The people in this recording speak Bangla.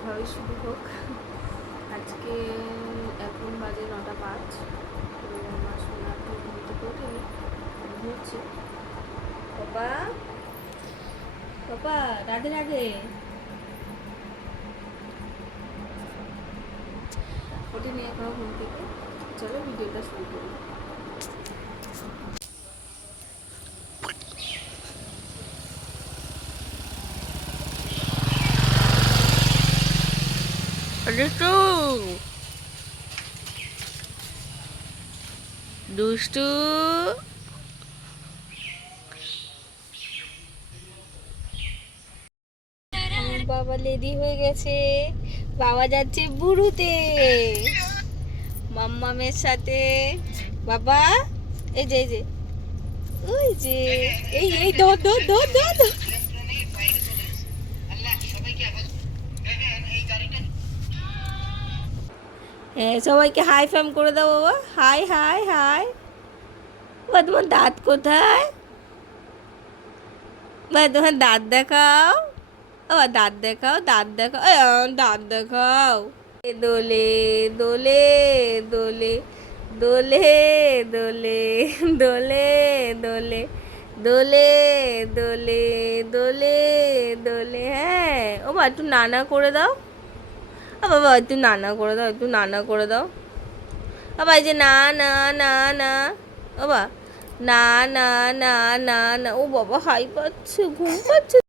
এইভাবেই শুরু হোক। আজকে এখন বাজে নটা পাঁচ। তো আমার সোনা এখন ঘুম থেকে ওঠেনি ঘুরছে বাবা বাবা রাধে রাধে। ওঠেনি এখনও ঘুম থেকে। চলো ভিডিওটা শুরু করি। দুষ্টু। দুষ্টু বাবা লেডি হয়ে গেছে। বাবা যাচ্ছে বুড়ুতে। মাম্মামের সাথে। বাবা, এই যে এই যে। ওই যে, এই এই দৌড় দৌড় দৌড় দৌড় হ্যাঁ সবাইকে হাই ফ্যাম করে দাও বাবা হাই হাই হাই বা তোমার দাঁত কোথায় বা তোমার দাঁত দেখাও বাবা দাঁত দেখাও দাঁত দেখাও দাঁত দেখাও দোলে দোলে দোলে দোলে দোলে দোলে দোলে দোলে দোলে দোলে দোলে হ্যাঁ ও বা একটু নানা করে দাও ও বাবা, একটু নানা করে দাও, একটু নানা করে দাও। বাবা, এই যে না না না না বাবা, না না না না না, ও বাবা, হাই পাচ্ছে, ঘুম পাচ্ছে।